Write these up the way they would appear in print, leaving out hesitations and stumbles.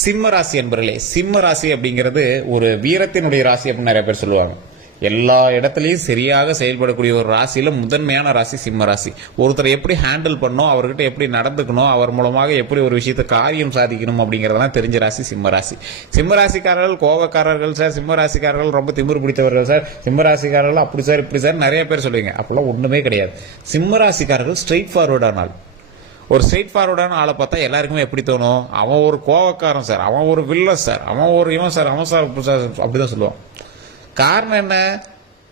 சிம்ம ராசி என்பர்களே, சிம்ம ராசி அப்படிங்கிறது ஒரு வீரத்தினுடைய ராசி அப்படின்னு நிறைய பேர் சொல்லுவாங்க. எல்லா இடத்துலையும் சரியாக செயல்படக்கூடிய ஒரு ராசியில முதன்மையான ராசி சிம்ம ராசி. ஒருத்தரை எப்படி ஹேண்டில் பண்ணணும், அவர்கிட்ட எப்படி நடந்துக்கணும், அவர் மூலமாக எப்படி ஒரு விஷயத்தை காரியம் சாதிக்கணும் அப்படிங்கறதெல்லாம் தெரிஞ்ச ராசி சிம்ம ராசி. சிம்ம ராசிக்காரர்கள் கோபக்காரர்கள் சார், சிம்ம ராசிக்காரர்கள் ரொம்ப திமிரு பிடித்தவர்கள் சார், சிம்ம ராசிக்காரர்கள் அப்படி சார் இப்படி சார் நிறைய பேர் சொல்லுவீங்க. அப்பெல்லாம் ஒண்ணுமே கிடையாது. சிம்ம ராசிக்காரர்கள் ஸ்ட்ரெயிட் ஃபார்வர்டான ஆள். ஒரு ஸ்ட்ரெயிட் ஃபார்வர்டான ஆளை பார்த்தா எல்லாருக்குமே எப்படி தோணும், அவன் ஒரு கோவக்காரன் சார், அவன் ஒரு வில்லன் சார், அவன் ஒரு இவன் சார், அவன் சார் அப்படிதான் சொல்லுவான். காரணம் என்ன,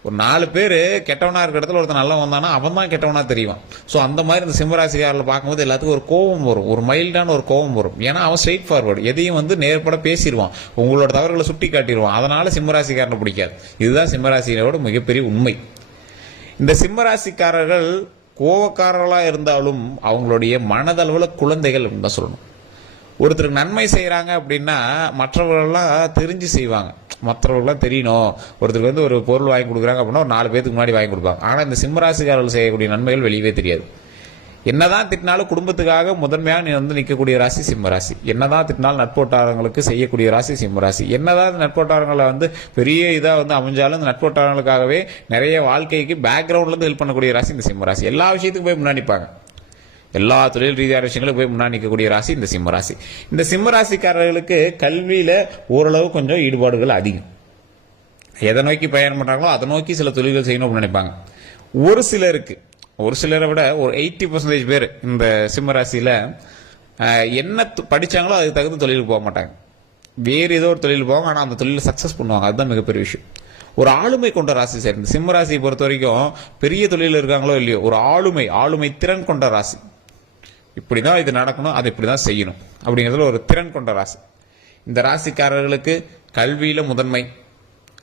ஒரு 4 பேர் கெட்டவனா இருக்கிற இடத்துல ஒருத்தர் நல்லா வந்தானா அவன் தான் கெட்டவனா தெரியும். ஸோ அந்த மாதிரி இந்த சிம்மராசிக்காரில் பார்க்கும்போது எல்லாத்துக்கும் ஒரு கோபம் வரும், ஒரு மைல்டான ஒரு கோபம் வரும். ஏன்னா அவன் ஸ்ட்ரெயிட் ஃபார்வர்டு, எதையும் நேர்பட பேசிடுவான், உங்களோட தவறுகளை சுட்டி காட்டிடுவான். அதனால சிம்மராசிக்காரனை பிடிக்காது. இதுதான் சிம்மராசியோட மிகப்பெரிய உண்மை. இந்த சிம்மராசிக்காரர்கள் கோவக்காரர்களாக இருந்தாலும் அவங்களுடைய மனதளவில் குழந்தைகள் அப்படின்னு தான் சொல்லணும். ஒருத்தருக்கு நன்மை செய்கிறாங்க அப்படின்னா மற்றவர்கள்லாம் தெரிஞ்சு செய்வாங்க, மற்றவர்கள்லாம் தெரியணும். ஒருத்தருக்கு ஒரு பொருள் வாங்கி கொடுக்குறாங்க அப்படின்னா ஒரு 4 பேருக்கு முன்னாடி வாங்கி கொடுப்பாங்க. ஆனால் இந்த சிம்மராசிக்காரர்கள் செய்யக்கூடிய நன்மைகள் வெளியவே தெரியாது. என்னதான் திட்டினாலும் குடும்பத்துக்காக முதன்மையாக நீ நிற்கக்கூடிய ராசி சிம்மராசி. என்னதான் திட்டினாலும் நட்போட்டாரங்களுக்கு செய்யக்கூடிய ராசி சிம்மராசி. என்னதான் நட்போட்டாரங்களை பெரிய இதாக அமைஞ்சாலும் இந்த நட்போட்டாரங்களுக்காகவே நிறைய வாழ்க்கைக்கு பேக்ரவுண்ட்லேருந்து ஹெல்ப் பண்ணக்கூடிய ராசி இந்த சிம்மராசி. எல்லா விஷயத்துக்கும் போய் முன்னாடி நிற்பாங்க, எல்லா தொழில் ரீதியான விஷயங்களும் போய் முன்னாடி நிற்கக்கூடிய ராசி இந்த சிம்மராசி. இந்த சிம்மராசிக்காரர்களுக்கு கல்வியில ஓரளவு கொஞ்சம் ஈடுபாடுகள் அதிகம். எதை நோக்கி பயணம் பண்றாங்களோ அதை நோக்கி சில தொழில்கள் செய்யணும் அப்படின்னு நினைப்பாங்க. ஒரு சிலரை விட ஒரு 80% பேர் இந்த சிம்மராசியில என்ன படிச்சாங்களோ அதுக்கு தகுந்த தொழிலுக்கு போக மாட்டாங்க, வேறு ஏதோ ஒரு தொழில் போவாங்க. ஆனால் அந்த தொழில சக்சஸ் பண்ணுவாங்க. அதுதான் மிகப்பெரிய விஷயம். ஒரு ஆளுமை கொண்ட ராசி சார் இந்த சிம்மராசியை பொறுத்த வரைக்கும். பெரிய தொழில் இருக்காங்களோ இல்லையோ, ஒரு ஆளுமை திறன் கொண்ட ராசி. இப்படிதான் இது நடக்கணும், அதை இப்படிதான் செய்யணும் அப்படிங்கிறதுல ஒரு திறன் கொண்ட ராசி. இந்த ராசிக்காரர்களுக்கு கல்வியில முதன்மை,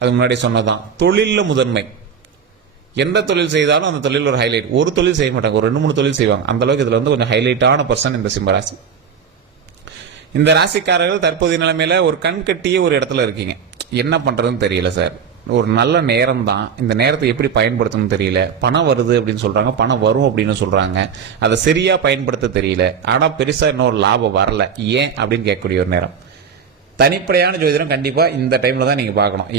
அது முன்னாடி சொன்னதான். தொழில முதன்மை, எந்த தொழில் செய்தாலும் அந்த தொழில் ஒரு ஹைலைட். ஒரு தொழில் செய்ய மாட்டாங்க, ஒரு 2-3 தொழில் செய்வாங்க. அந்த அளவுக்கு இதுல கொஞ்சம் ஹைலைட்டான பர்சன் இந்த சிம்மராசி. இந்த ராசிக்காரர்கள் தற்போதைய நிலைமையில ஒரு கண் கட்டிய ஒரு இடத்துல இருக்கீங்க. என்ன பண்றதுன்னு தெரியல சார். ஒரு நல்ல நேரம் தான், இந்த நேரத்தை எப்படி பயன்படுத்தணும்னு தெரியல. பணம் வருது அப்படின்னு சொல்றாங்க, பணம் வரும் அப்படின்னு சொல்றாங்க, அதை சரியா பயன்படுத்த தெரியல. ஆனா பெருசா இன்னொரு லாபம் வரல. ஏன் அப்படின்னு கேட்கக்கூடிய ஒரு நேரம். தனிப்படையான ஜோதிடம் கண்டிப்பா இந்த டைம்ல தான் நீங்க பார்க்கணும்.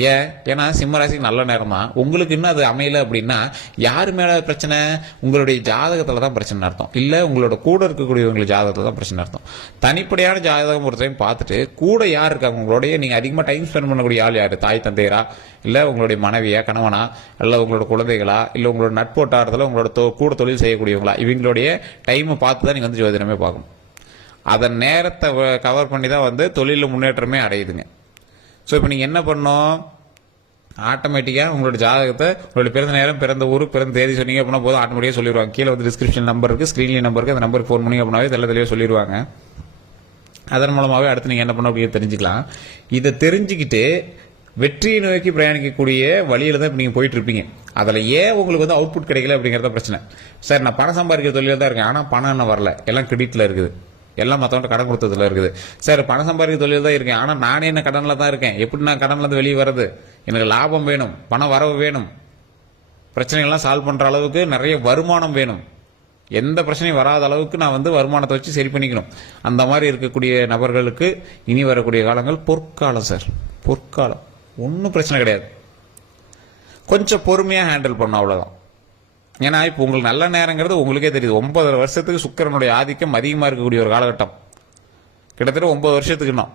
ஏன்னா சிம்மராசிக்கு நல்ல நேரம் தான். உங்களுக்கு இன்னும் அது அமையல அப்படின்னா யாரு மேல பிரச்சனை, உங்களுடைய ஜாதகத்துல தான் பிரச்சனை அர்த்தம், இல்ல உங்களோட கூட இருக்கக்கூடியவங்களுக்கு ஜாதகத்துல தான் பிரச்சனை அர்த்தம். தனிப்படையான ஜாதகம் ஒரு டைம் பார்த்துட்டு கூட யார் இருக்காங்க, உங்களுடைய நீங்க அதிகமா டைம் ஸ்பெண்ட் பண்ணக்கூடிய ஆள் யாரு, தாய் தந்தையரா, இல்ல உங்களுடைய மனைவியா, கணவனா, இல்ல உங்களோட குழந்தைகளா, இல்ல உங்களோட நட்போட்டாரத்துல உங்களோட கூட தொழில் செய்யக்கூடியவங்களா, இவங்களுடைய டைமை பார்த்து தான் நீங்க ஜோதிடமே பார்க்கணும். அதன் நேரத்தை கவர் பண்ணி தான் தொழிலில் முன்னேற்றமே அடையுதுங்க. ஸோ இப்போ நீங்கள் என்ன பண்ணணும், ஆட்டோமேட்டிக்காக உங்களோட ஜாதகத்தை, உங்களுடைய பிறந்த நேரம், பிறந்த ஊர், பிறந்த தேதி சொன்னீங்க அப்படின்னா போதும், ஆட்டோமேட்டிக்காக சொல்லிடுவாங்க. கீழே டிஸ்கிரிப்ஷன் நம்பர் இருக்குது, ஸ்க்ரீன்லேயும் நம்பர் இருக்குது, அந்த நம்பருக்கு ஃபோன் பண்ணி அப்படின்னாவே தெளிவாக சொல்லிடுவாங்க. அதன் மூலமாகவே அடுத்து நீங்கள் என்ன பண்ணணும் அப்படின்னு தெரிஞ்சுக்கலாம். இதை தெரிஞ்சுக்கிட்டு வெற்றியை நோக்கி பிரயாணிக்கக்கூடிய வழியில தான் இப்போ நீங்கள் போயிட்டு இருப்பீங்க. அதில் ஏன் உங்களுக்கு அவுட்புட் கிடைக்கல அப்படிங்கிறத பிரச்சனை. சார் நான் பணம் சம்பாதிக்கிற தொழில தான் இருக்கேன், ஆனால் பணம் என்ன வரல, எல்லாம் கிரெடிட்டில் இருக்குது, எல்லாம் மற்றவங்க கடன் கொடுத்ததுல இருக்குது. சார் பணம் சம்பாதிக்க தொழில் தான் இருக்கேன், ஆனால் நானே என்ன கடனில் தான் இருக்கேன், எப்படி நான் கடன்ல இருந்து வெளியே வர்றது, எனக்கு லாபம் வேணும், பணம் வரவு வேணும், பிரச்சனைகள்லாம் சால்வ் பண்ற அளவுக்கு நிறைய வருமானம் வேணும், எந்த பிரச்சனையும் வராத அளவுக்கு நான் வருமானத்தை வச்சு சரி பண்ணிக்கணும். அந்த மாதிரி இருக்கக்கூடிய நபர்களுக்கு இனி வரக்கூடிய காலங்கள் பொற்காலம் சார், பொற்காலம். ஒன்றும் பிரச்சனை கிடையாது, கொஞ்சம் பொறுமையா ஹேண்டில் பண்ணும், அவ்வளவுதான். ஏன்னா இப்போ உங்களுக்கு நல்ல நேரங்கிறது உங்களுக்கே தெரியுது. 9 வருஷத்துக்கு சுக்கிரனுடைய ஆதிக்கம் அதிகமாக இருக்கக்கூடிய ஒரு காலகட்டம். கிட்டத்தட்ட 9 வருஷத்துக்கு இன்னும்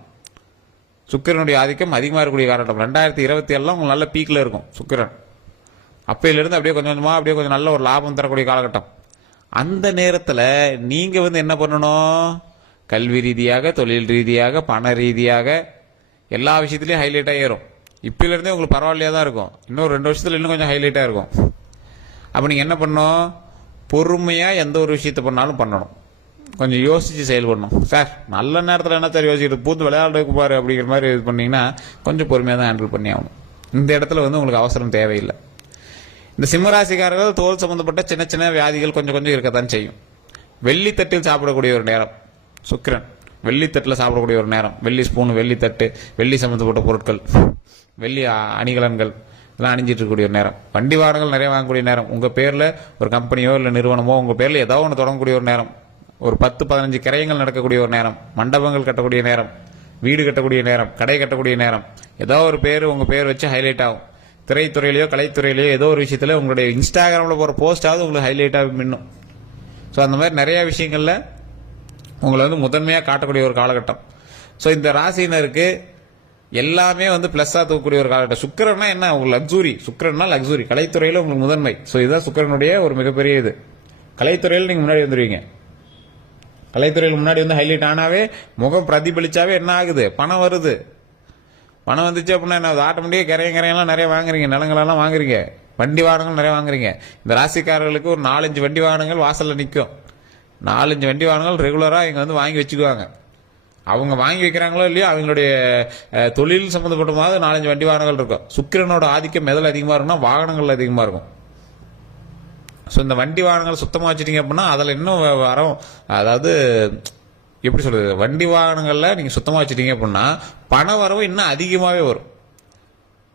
சுக்கிரனுடைய ஆதிக்கம் அதிகமாக இருக்கக்கூடிய காலகட்டம். 2027 உங்களுக்கு நல்ல பீக்கில் இருக்கும் சுக்கிரன். அப்பையிலிருந்து அப்படியே கொஞ்சம் கொஞ்சமாக அப்படியே கொஞ்சம் நல்ல ஒரு லாபம் தரக்கூடிய காலகட்டம். அந்த நேரத்தில் நீங்கள் என்ன பண்ணணும், கல்வி ரீதியாக, தொழில் ரீதியாக, பண ரீதியாக எல்லா விஷயத்துலையும் ஹைலைட்டாக ஏறும். இப்பிலிருந்தே உங்களுக்கு பரவாயில்லையா தான் இருக்கும். இன்னும் 2 வருஷத்துல இன்னும் கொஞ்சம் ஹைலைட்டாக இருக்கும். அப்போ நீங்கள் என்ன பண்ணணும், பொறுமையாக எந்த ஒரு விஷயத்தை பண்ணாலும் பண்ணணும், கொஞ்சம் யோசித்து செயல்படணும். சார் நல்ல நேரத்தில் என்ன சார் யோசிக்கிறது, பூத்து விளையாடுறதுக்கு பாரு அப்படிங்கிற மாதிரி இது பண்ணீங்கன்னா கொஞ்சம் பொறுமையாக தான் ஹேண்டில் பண்ணி ஆகணும். இந்த இடத்துல உங்களுக்கு அவசரம் தேவையில்லை. இந்த சிம்மராசிக்காரர்கள் தோல் சம்பந்தப்பட்ட சின்ன சின்ன வியாதிகள் கொஞ்சம் கொஞ்சம் இருக்கத்தான் செய்யும். வெள்ளித்தட்டில் சாப்பிடக்கூடிய ஒரு நேரம் சுக்கிரன், வெள்ளித்தட்டில் சாப்பிடக்கூடிய ஒரு நேரம், வெள்ளி ஸ்பூன், வெள்ளித்தட்டு, வெள்ளி சம்பந்தப்பட்ட பொருட்கள், வெள்ளி அணிகலன்கள் இதெல்லாம் அணிஞ்சிட்டு இருக்கக்கூடிய ஒரு நேரம். வண்டி வாகனங்கள் நிறைய வாங்கக்கூடிய நேரம். உங்க பேர்ல ஒரு கம்பெனியோ இல்லை நிறுவனமோ உங்க பேர்ல ஏதோ ஒன்று தொடங்கக்கூடிய ஒரு நேரம். ஒரு 10-15 கிரயங்கள் நடக்கக்கூடிய ஒரு நேரம். மண்டபங்கள் கட்டக்கூடிய நேரம். வீடு கட்டக்கூடிய நேரம், கடை கட்டக்கூடிய நேரம், ஏதோ ஒரு பேர் உங்க பேர் வச்சு ஹைலைட் ஆகும். திரைத்துறையிலையோ கலைத்துறையிலையோ ஏதோ ஒரு விஷயத்துல உங்களுடைய இன்ஸ்டாகிராமில் போகிற போஸ்டாவது உங்களுக்கு ஹைலைட்டாக மின்னும். ஸோ அந்த மாதிரி நிறைய விஷயங்கள்ல உங்களை வந்து முதன்மையாக காட்டக்கூடிய ஒரு காலகட்டம். ஸோ இந்த ராசினருக்கு எல்லாமே வந்து பிளஸ்ஸா தூக்கக்கூடிய ஒரு காலகட்டம். சுக்கிரன்னா என்ன, உங்களுக்கு லக்ஸுரி. சுக்கிரன்னா லக்ஸுரி, கலைத்துறையில உங்களுக்கு முதன்மை. ஸோ இதுதான் சுக்கிரனுடைய ஒரு மிகப்பெரிய இது. கலைத்துறையில் நீங்க முன்னாடி வந்துருவீங்க. கலைத்துறையில் முன்னாடி வந்து ஹைலைட் ஆனாவே, முகம் பிரதிபலிச்சாவே என்ன ஆகுது, பணம் வருது. பணம் வந்துச்சு அப்படின்னா என்ன, ஆட்டோமேட்டிக்கா கரையெல்லாம் நிறைய வாங்குறீங்க, நிலங்களெல்லாம் வாங்குறீங்க, வண்டி வாகனங்கள் நிறைய வாங்குறீங்க. இந்த ராசிக்காரர்களுக்கு ஒரு 4-5 வண்டி வாகனங்கள் வாசல்ல நிற்கும். 4-5 வண்டி வாகனங்கள் ரெகுலரா இங்க வந்து வாங்கி வச்சுக்குவாங்க. அவங்க வாங்கி வைக்கிறாங்களோ இல்லையோ, அவங்களுடைய தொழில் சம்பந்தப்பட்ட மாதிரி 4-5 வண்டி வாகனங்கள் இருக்கும். சுக்கிரனோட ஆதிக்கம் எதில் அதிகமா இருக்குன்னா வாகனங்கள் அதிகமா இருக்கும். ஸோ இந்த வண்டி வாகனங்கள் சுத்தமா வச்சுட்டீங்க அப்படின்னா அதில் இன்னும் வரும். அதாவது எப்படி சொல்றது, வண்டி வாகனங்கள்ல நீங்க சுத்தமா வச்சுட்டீங்க அப்படின்னா பண வரவு இன்னும் அதிகமாவே வரும்.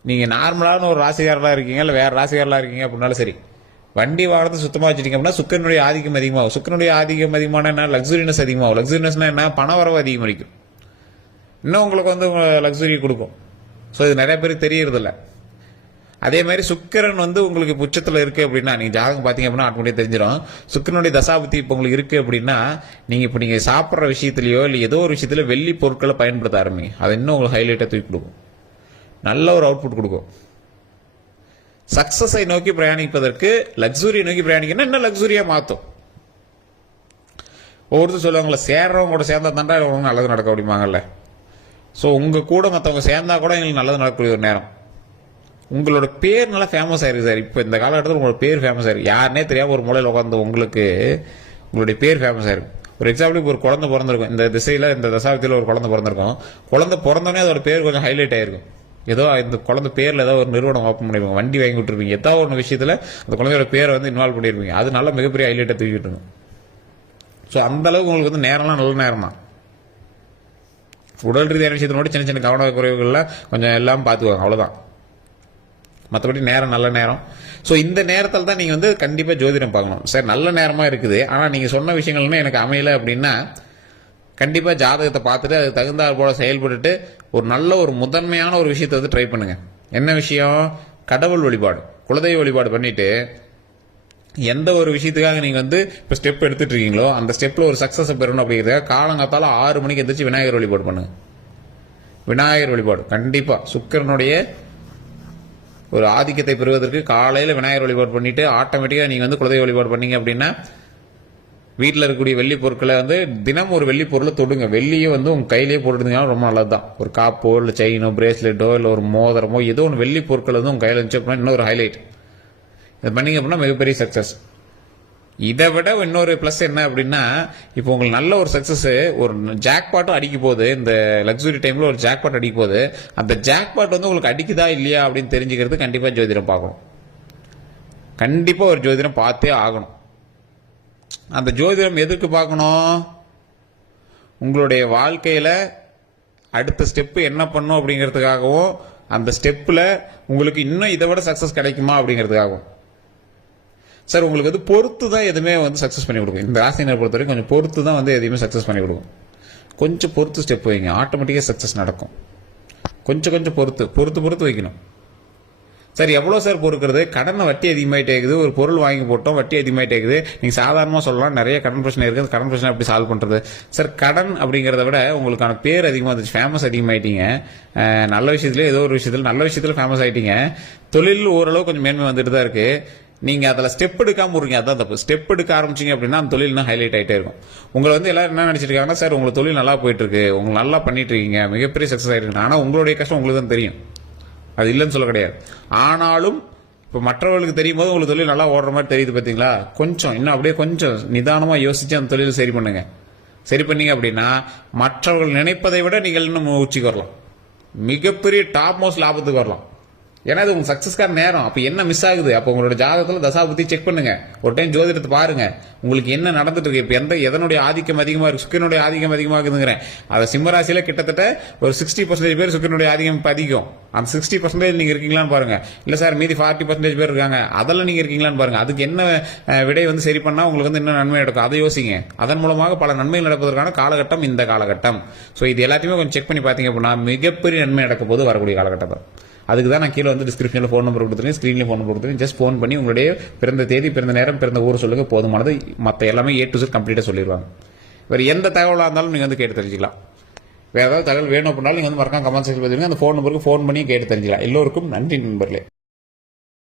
நீங்க நார்மலான ஒரு ராசிகாரலா இருக்கீங்க, இல்ல வேற ராசிகாரலா இருக்கீங்க அப்படின்னாலும் சரி, வண்டி வாகனத்தை சுத்தமா வச்சுட்டீங்க அப்படின்னா சுக்கிரனுடைய ஆதிக்கம் அதிகமாகும். சுக்கிரனுடைய ஆதிக்கம் அதிகமான என்ன, லக்ஸுரினஸ் அதிகமாகும். லக்ஸுரினஸ்னா என்ன, பண வரவு அதிகமளிக்கும். இன்னும் உங்களுக்கு வந்து லக்ஸுரி கொடுக்கும். ஸோ இது நிறைய பேருக்கு தெரியறது இல்லை. அதே மாதிரி சுக்கிரன் வந்து உங்களுக்கு உச்சத்துல இருக்கு அப்படின்னா, நீங்க ஜாதகம் பாத்தீங்க அப்படின்னா ஆட்டோமேட்டிக்கா தெரிஞ்சிடும். சுக்கிரனுடைய தசாபுத்தி இப்ப உங்களுக்கு இருக்கு அப்படின்னா, நீங்க சாப்பிட்ற விஷயத்திலயோ இல்ல ஏதோ ஒரு விஷயத்துல வெள்ளி பொருட்களை பயன்படுத்த ஆரம்பிங்க. அது இன்னும் உங்களுக்கு ஹைலைட்டா தூக்கி கொடுக்கும், நல்ல ஒரு அவுட்புட் கொடுக்கும். சக்சஸை நோக்கி பிரயாணிப்பதற்கு லக்ஸுரியை நோக்கி பிரயாணிக்கணும், என்ன லக்ஸுரியா மாத்தும். ஒவ்வொருத்தர் சொல்லுவாங்கல்ல, சேர்றவங்க கூட சேர்ந்தா தாண்டா நல்லது நடக்க முடியுமாங்கல்ல. ஸோ உங்க கூட மற்றவங்க சேர்ந்தா கூட எங்களுக்கு நல்லது நடக்கக்கூடிய ஒரு நேரம். உங்களோட பேர் நல்லா ஃபேமஸ் ஆயிருக்கு சார். இப்போ இந்த காலகட்டத்தில் உங்களோட பேர் ஃபேமஸ் ஆயிருக்கு. யாருனே தெரியாம ஒரு மூலையில் உட்காந்து உங்களுக்கு உங்களுடைய பேர் ஃபேமஸ் ஆயிருக்கு. ஒரு எக்ஸாம்பிளுக்கு ஒரு குழந்தை பிறந்திருக்கும், இந்த திசையில இந்த தசாப்தத்தில் ஒரு குழந்தை பிறந்திருக்கும். குழந்தை பிறந்தோடனே அதோட பேர் கொஞ்சம் ஹைலைட் ஆயிருக்கும். ஏதோ இந்த குழந்தை பேர்ல ஏதோ ஒரு நிறுவனம் ஓப்பன் பண்ணிருப்பீங்க, வண்டி வாங்கி விட்டுருப்பீங்க, ஏதோ ஒரு விஷயத்துல அந்த குழந்தையோட பேரை வந்து இன்வால்வ் பண்ணிருப்பீங்க. அது நல்ல மிகப்பெரிய ஹைலைட்டை தூக்கிட்டு இருக்கும். ஸோ அந்த அளவுக்கு உங்களுக்கு வந்து நேரம்லாம் நல்ல நேரம் தான். உடல் ரீதியான விஷயத்தினோட சின்ன சின்ன கவன குறைவுகள்ல கொஞ்சம் எல்லாம் பார்த்துக்குவாங்க, அவ்வளவுதான். மற்றபடி நேரம் நல்ல நேரம். ஸோ இந்த நேரத்தில் தான் நீங்க வந்து கண்டிப்பா ஜோதிடம் பார்க்கணும். சார் நல்ல நேரமா இருக்குது, ஆனா நீங்க சொன்ன விஷயங்கள்னு எனக்கு அமையல அப்படின்னா கண்டிப்பா ஜாதகத்தை பார்த்துட்டு அது தகுந்தாற் போல செயல்பட்டுட்டு ஒரு நல்ல ஒரு முதன்மையான ஒரு விஷயத்தை வந்து ட்ரை பண்ணுங்க. என்ன விஷயம், கடவுள் வழிபாடு, குலதெய்வ வழிபாடு பண்ணிட்டு எந்த ஒரு விஷயத்துக்காக நீங்க வந்து இப்ப ஸ்டெப் எடுத்துட்டு இருக்கீங்களோ அந்த ஸ்டெப்ல ஒரு சக்சஸ் பெறணும் அப்படிங்கிறதுக்காக காலங்காத்தால 6 மணிக்கு எந்திரிச்சு விநாயகர் வழிபாடு பண்ணுங்க. விநாயகர் வழிபாடு கண்டிப்பா சுக்கிரனுடைய ஒரு ஆதிக்கத்தை பெறுவதற்கு காலையில விநாயகர் வழிபாடு பண்ணிட்டு ஆட்டோமேட்டிக்கா நீங்க வந்து குலதெய்வ வழிபாடு பண்ணீங்க அப்படின்னா வீட்டில் இருக்கக்கூடிய வெள்ளி பொருட்களை வந்து தினம் ஒரு வெள்ளி பொருளை தொடுங்க. வெள்ளியை வந்து உங்க கையிலேயே போட்டுருந்தீங்கன்னா ரொம்ப நல்லதுதான். ஒரு காப்போ இல்லை செயினோ பிரேஸ்லெட்டோ இல்லை ஒரு மோதிரமோ ஏதோ ஒன்று வெள்ளி பொருட்கள் வந்து உங்க கையில் இருந்துச்சு அப்படின்னா இன்னொரு ஹைலைட். இது பண்ணீங்க அப்படின்னா மிகப்பெரிய சக்சஸ். இதை விட இன்னொரு பிளஸ் என்ன அப்படின்னா, இப்போ உங்களுக்கு நல்ல ஒரு சக்சஸ், ஒரு ஜாக்பாட்டும் அடிக்க போகுது. இந்த லக்ஸுரி டைம்ல ஒரு ஜாக்பாட் அடிக்க போகுது. அந்த ஜாக்பாட் வந்து உங்களுக்கு அடிக்குதா இல்லையா அப்படின்னு தெரிஞ்சுக்கிறது கண்டிப்பா ஜோதிடம் பார்க்கணும். கண்டிப்பா ஒரு ஜோதிடம் பார்த்தே ஆகணும். அந்த ஜோதிடம் எதுக்கு பார்க்கணும், உங்களுடைய வாழ்க்கையில அடுத்த ஸ்டெப் என்ன பண்ணும் அப்படிங்கிறதுக்காகவும் அந்த ஸ்டெப்ல உங்களுக்கு இன்னும் இதை விட சக்சஸ் கிடைக்குமா அப்படிங்கிறதுக்காகவும். சார் உங்களுக்கு வந்து பொறுத்து தான் எதுவுமே வந்து சக்சஸ் பண்ணி கொடுக்கும். இந்த ராசினர் பொறுத்த வரைக்கும் கொஞ்சம் பொறுத்து தான் வந்து எதையுமே சக்சஸ் பண்ணி கொடுக்கும். கொஞ்சம் பொறுத்து ஸ்டெப் வைங்க, ஆட்டோமேட்டிக்கா சக்சஸ் நடக்கும். கொஞ்சம் பொறுத்து வைக்கணும். சார் எவ்வளவு சார் பொறுக்கிறது, கடன் வட்டி அதிகமாயிட்டே இருக்குது, ஒரு பொருள் வாங்கி போட்டோம் வட்டி அதிகமாயிட்டே இருக்குது. நீங்க சாதாரணமா சொல்லலாம் நிறைய கடன் பிரச்சனை இருக்குது, கடன் பிரச்சனை எப்படி சால்வ் பண்றது. சார் கடன் அப்படிங்கறத விட உங்களுக்கான பேர் அதிகமா இருந்துச்சு, ஃபேமஸ் அதிகமாயிட்டீங்க. நல்ல விஷயத்துல ஏதோ ஒரு விஷயத்துல நல்ல விஷயத்துல ஃபேமஸ் ஆயிட்டீங்க. தொழில் ஓரளவு கொஞ்சம் மேன்மை வந்துட்டு தான் இருக்கு. நீங்க அதுல ஸ்டெப் எடுக்காம போறீங்க, அதான் தப்பு. ஸ்டெப் எடுக்க ஆரம்பிச்சீங்க அப்படின்னா அந்த தொழில் ஹைலைட் ஆயிட்டே இருக்கும். உங்களை வந்து எல்லாரும் என்ன நினைச்சிருக்காங்கன்னா, சார் உங்க தொழில் நல்லா போயிட்டு இருக்கு, உங்க நல்லா பண்ணிட்டு இருக்கீங்க, மிகப்பெரிய சக்சஸ் ஆயிருக்கு. ஆனா உங்களுடைய கஷ்டம் உங்களுக்கு தான் தெரியும், அது இல்லைன்னு சொல்ல கிடையாது. ஆனாலும் இப்ப மற்றவர்களுக்கு தெரியும் போது உங்களுக்கு தொழில் நல்லா ஓடுற மாதிரி தெரியுது பாத்தீங்களா. கொஞ்சம் இன்னும் அப்படியே கொஞ்சம் நிதானமா யோசிச்சு அந்த தொழில் சரி பண்ணுங்க. சரி பண்ணீங்க அப்படின்னா மற்றவர்கள் நினைப்பதை விட நீங்கள் இன்னும் உச்சிக்கு வரலாம், மிகப்பெரிய டாப் மோஸ்ட் லாபத்துக்கு வரலாம். ஏன்னா இது உங்க சக்சஸ்க்கான நேரம். அப்ப என்ன மிஸ் ஆகுது? அப்ப உங்களோட ஜாதகத்துல தசாபுத்தி செக் பண்ணுங்க, ஒரு டைம் ஜோதிடத்தை பாருங்க, உங்களுக்கு என்ன நடந்துட்டு இருக்கு. இப்ப எதனுடைய ஆதிக்கம் அதிகமா இருக்கு? சுக்கிரனுடைய ஆதிக்கம் அதிகமா இருக்குதுங்கிறேன். அதை சிம்மராசியில கிட்டத்தட்ட ஒரு 60% பேர் சுக்கிரனுடைய ஆதிக்கம் இப்ப அதிகம். அந்த 60% நீங்க இருக்கீங்களான்னு பாருங்க. இல்ல சார் மீதி 40% பேர் இருக்காங்க, அதில் நீங்க இருக்கீங்களான்னு பாருங்க. அதுக்கு என்ன விடை சரி பண்ணா உங்களுக்கு என்ன நன்மை நடக்கும் அதை யோசிங்க. அதன் மூலமாக பல நன்மைகள் நடப்பதற்கான காலகட்டம் இந்த காலகட்டம். ஸோ இது எல்லாத்தையுமே கொஞ்சம் செக் பண்ணி பார்த்தீங்க அப்படின்னா மிகப்பெரிய நன்மை நடக்க போது வரக்கூடிய காலகட்டம் தான். அதுக்கு தான் நான் கீழே டிஸ்கிரிப்ஷனில் ஃபோன் நம்பர் கொடுத்துருக்கேன், ஸ்க்ரீன்லேயும் ஃபோன் நம்பர் கொடுத்துருக்கேன். ஜஸ்ட் ஃபோன் பண்ணி உங்களுடைய பிறந்த தேதி, பிறந்த நேரம், பிறந்த ஊர் சொல்லுங்க, போதுமானது. மற்ற எல்லாமே A to Z கம்ப்ளீட்டாக சொல்லிடுவாங்க. வேறு எந்த தகவலாக இருந்தாலும் நீங்கள் கேட்டு தெரிஞ்சுக்கலாம். வேறு ஏதாவது தகவல் வேணும் அப்படின்னாலும் நீங்கள் மறக்காம கமெண்ட் செக்ஷன் பதிவுங்க. அந்த ஃபோன் நம்பருக்கு ஃபோன் பண்ணி கேட்டு தெரிஞ்சுக்கலாம். எல்லோருக்கும் நன்றி நண்பர்களே.